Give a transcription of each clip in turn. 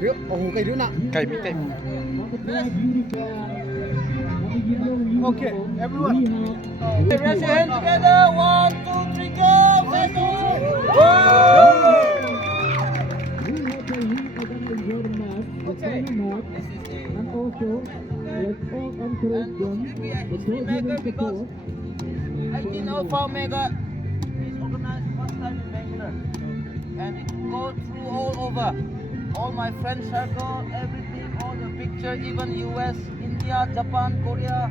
rứa, cây rứa nặng. Cây. Okay, everyone. Raise your hand together. 1, 2, 3, go. Let's go. Okay. This is the and also let's all encourage them. History maker because I think Alpha Omega is organized first time in Bangalore, and it go through all over, all my friend circle, everything, all the picture, even US, India, Japan, Korea,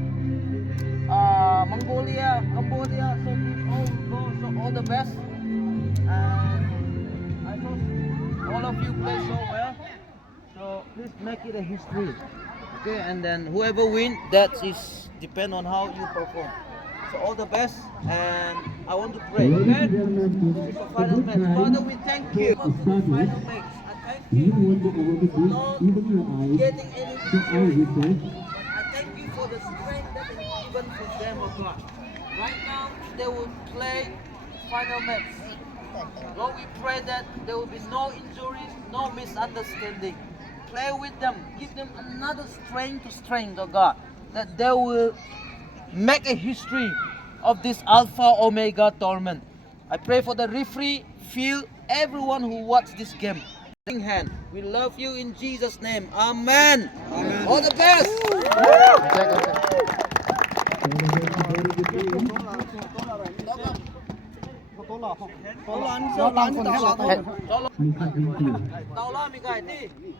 Mongolia, Cambodia. So it all go. So all the best, and I hope all of you play so well. So please make it a history, okay? And then whoever win, that is depend on how you perform. So all the best, and I want to pray, okay? For final match, Father, we thank you for the final match. I thank you for not getting any injury, but I thank you for the strength that is given for them, oh God. Right now, they will play final match. Lord, we pray that there will be no injuries, no misunderstanding. Play with them, give them another strength to strength, oh God, that they will make a history of this Alpha Omega tournament. I pray for the referee, feel everyone who watch this game. Hand. We love you in Jesus' name. Amen. Amen. All the best.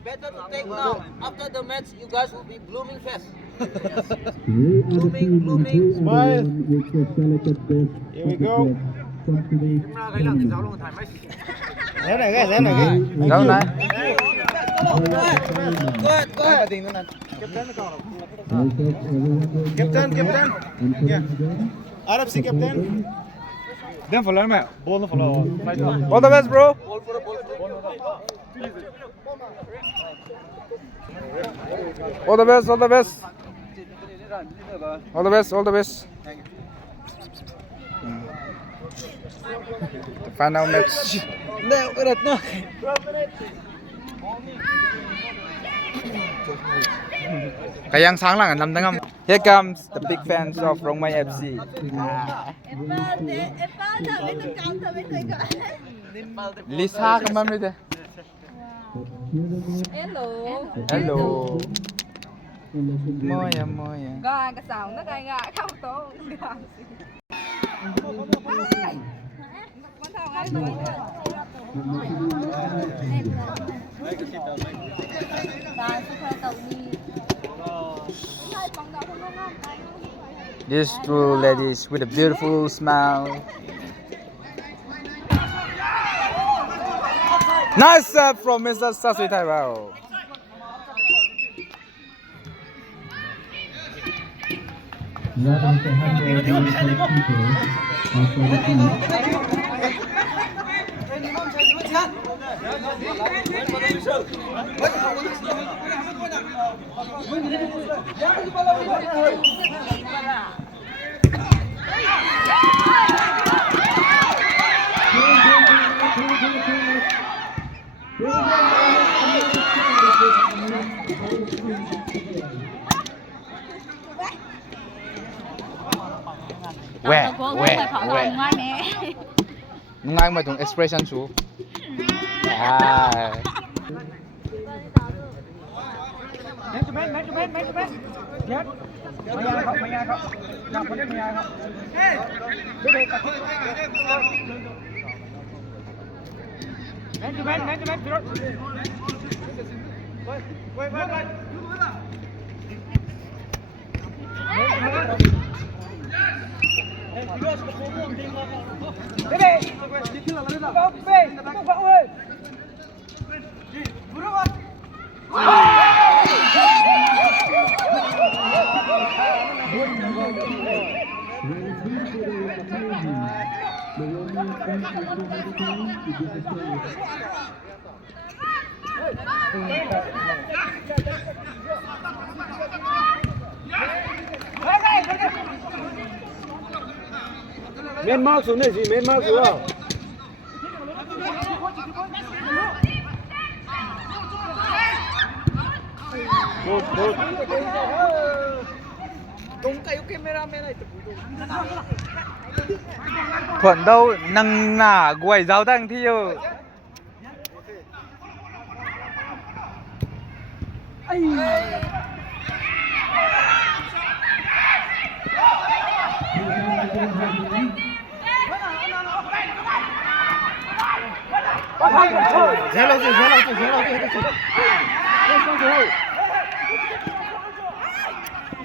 Better to take now. After the match, you guys will be blooming fast. blooming. Smile. Here we go. Thế này cái. Đâu này? Good. Captain. Yeah. RFC captain. Then follow me. Ball follow. All the best, bro. All the best. All the best. The final match. Kayang sáng lang nằm đang. Here comes the big fans of Rongmai FC. Lisa ka ma'am nito. Hello. Moya. Rồi cái sòng nó gai gà không tốt. These two ladies with a beautiful smile. Nice serve from Mr. Sasui Taibao. Where? Ngang mà dùng expression chú. À. Myanmar xuống này gì? Myanmar xuống à? Good, good. Thuận đâu năng nà quầy giáo tăng thiêu.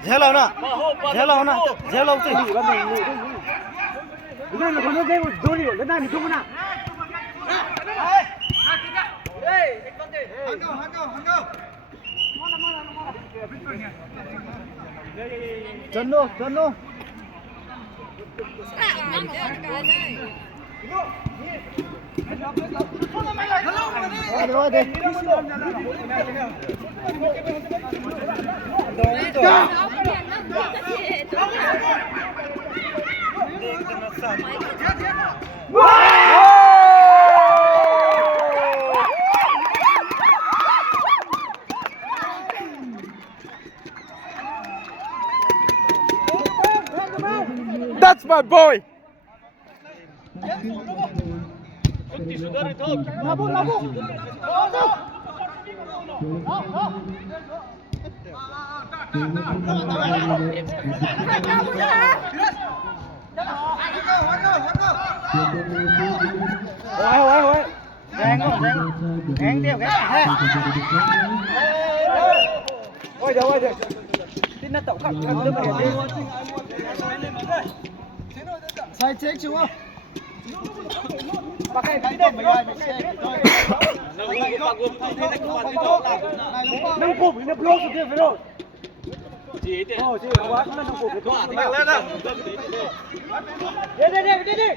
Hello na. Hello na. Hello chứ. Chân luôn, chân luôn. Rồi đi. That's my boy. Ôi. Ráng không, ráng. Ráng tiếp cái. Ôi trời. Tin nó tẩu khắp gần tới biển đi. Sai chết chú không? Pakai video bayar nang ko ina blog sa video oh si awas na nang ko de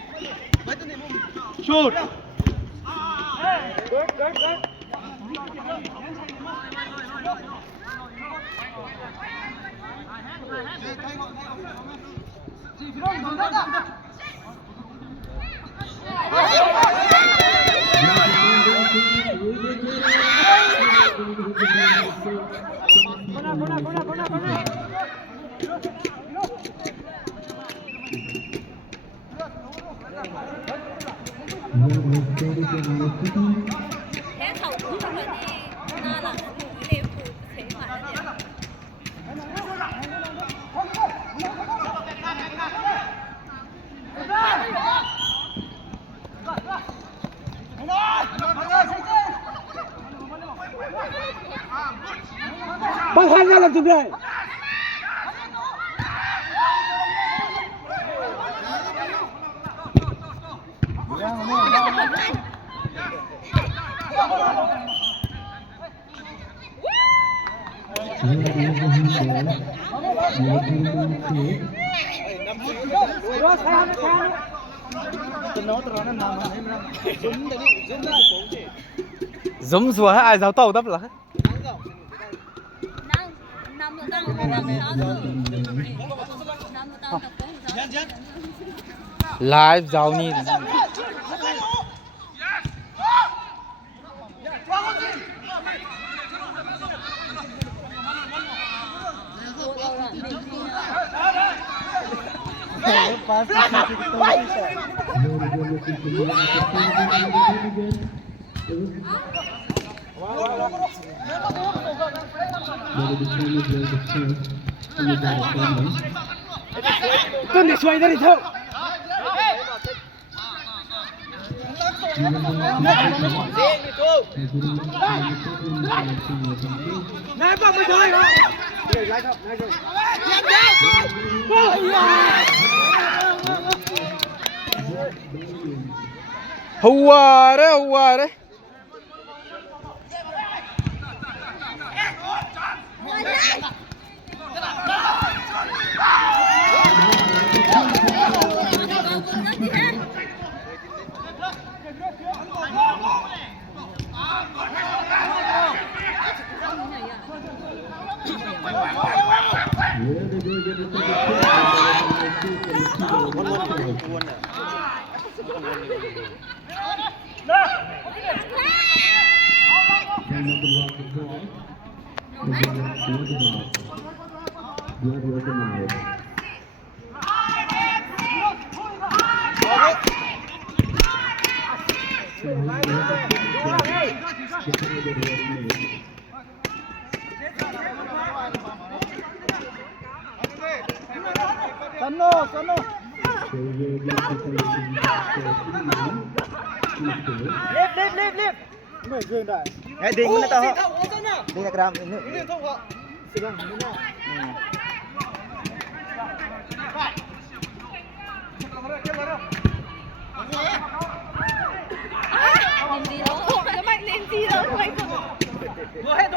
shoot good Thế khẩu cũng không phải đi là liều phụ thế mà băng hành ra làm gì đây Giống rùa ai giáo tàu đắp là live giáo nhìn con để xoay ra đi thôi nè bác mới thôi hả hùa đấy Sano. Lift. Người dương đại. Ngay đỉnh nó tao. Đỉnh là gram nữa. Làm gì đâu? Các bạn làm gì đâu? Mày không. Đuổi hết.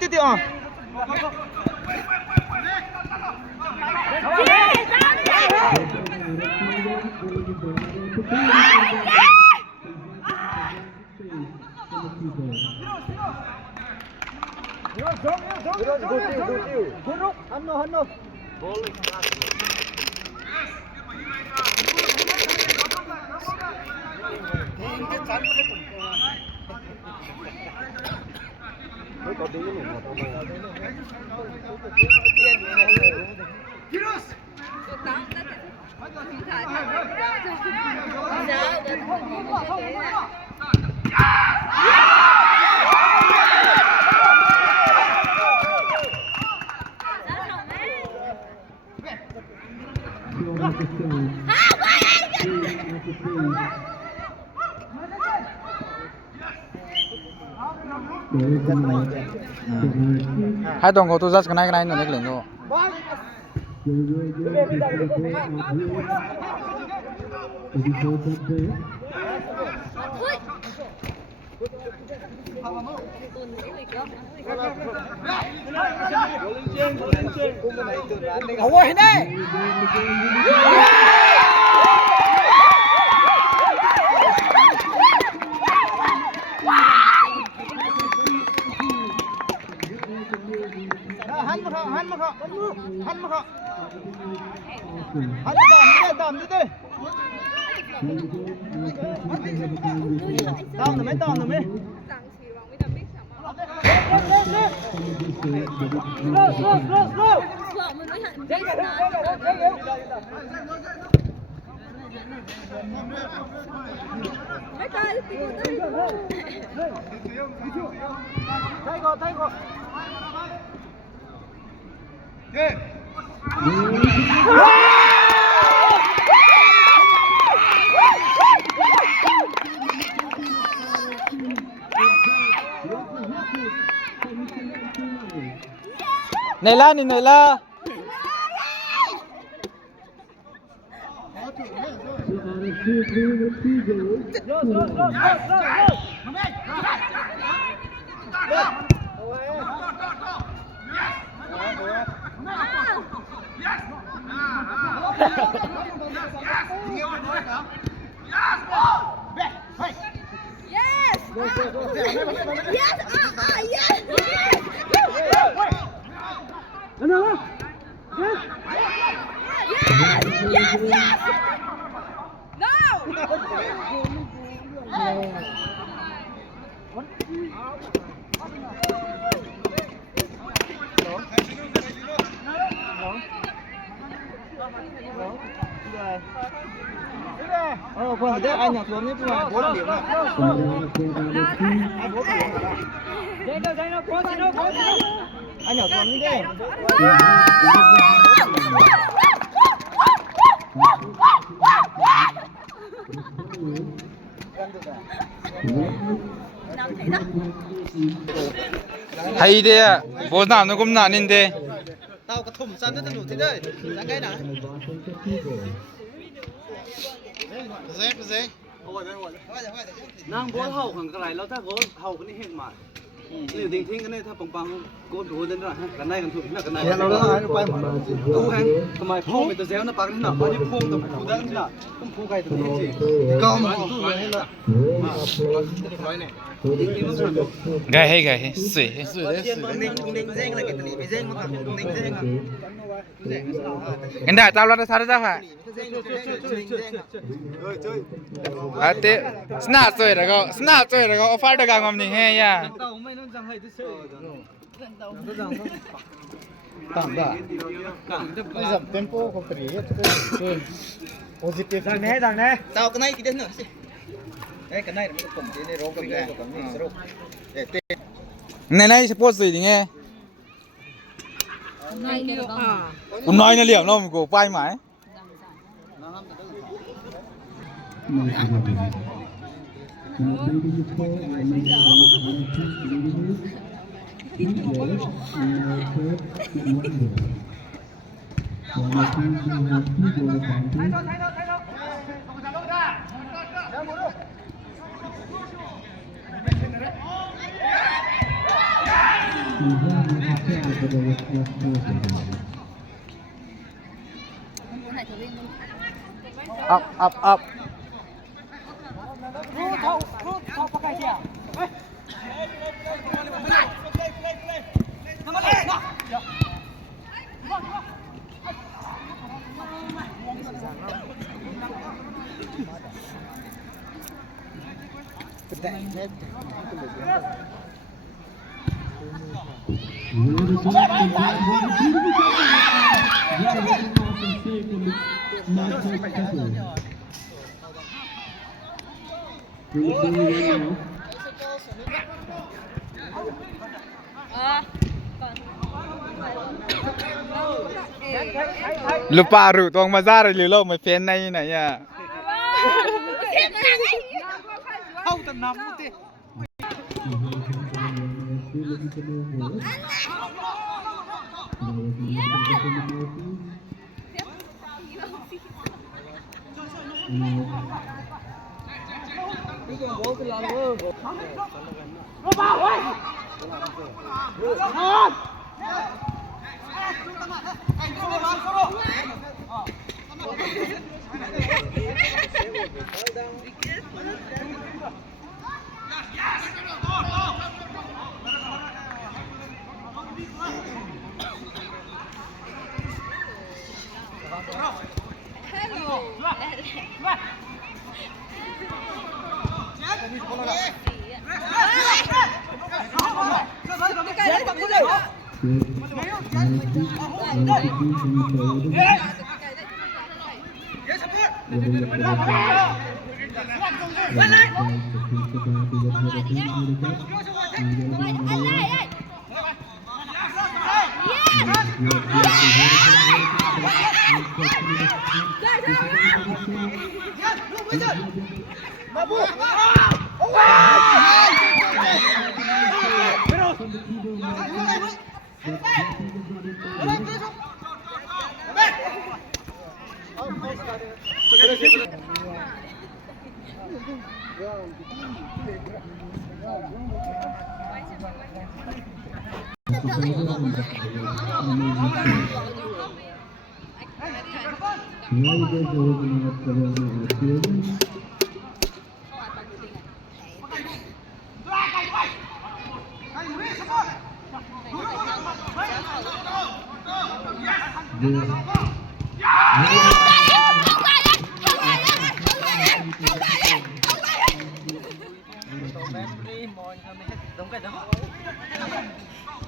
Tiếp à. Hano. Hai tuần của tôi rất cái này nó lên rồi. Ủa hình đây. Hắn mà tầm đi. Tầm nữa mấy. Slow. Vợ mình nói hẳn biết mấy tay Thay go. Này la. Vâng, thế anh nhặt xuống đấy, 4 điểm ạ. Dây đâu, có gì đâu. Anh nhặt xuống đi. Hay đấy, bố nào nó cũng nản thế. Tao có thùng sẵn cho đủ thế đây. Ra cái nào? Dễ. Nang bố hậu khoảng cái nàyเราถ้าโกhậu cái nàyเห็นมานี่ทิ้งกันเนี่ยถ้าปังโกนโหเดินด้วยกันได้กันถูกนะกันได้เราเรื่องอะไรไปหมดกูแฮงทำไมพ่อเป็นตัวเซลล์นะปังนี่นะวันนี้พ่อตัวผู้ดังนี่นะต้องผู้ใครตัวนี้สิก็มาตู้เลยให้ละGay, sweet. Ninh dên là cái này, dên mà thằng ninh dên à. Enggak, tahu lah sana dah. Ate, snap rồi đó cô, snap rồi đó cô, phải được ngon nhỉ he ya. Tạm đã. Bây giờ tempo không phải positive thằng này. Tao cái này cái đến nữa. Cái này là mình cầm cái này rô cầm này cầm này rô. Này này support gì thì nghe. Này nữa à. Cũng nói nó liệm nó của vai mãi. Up, up, up. Lupa ru tuang mazar lilo mai fan này này ya. Không tận nắm thế.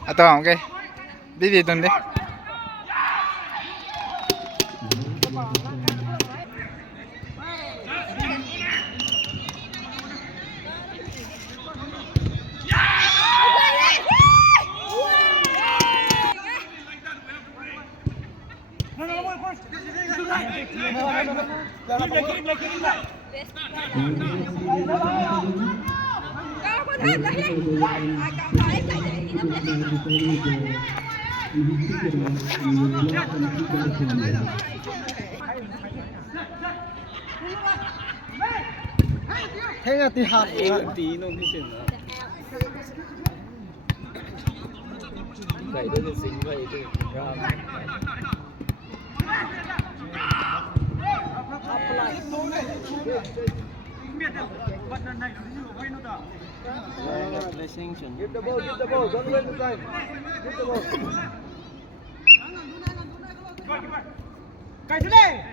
Atau không cái đi đi tuần đi. Thế là tí hạt Tí nông đi chuyển nữa. vậy tôi xin vậy tôi Give the ball, don't win the time. Give the ball. Cái thứ này.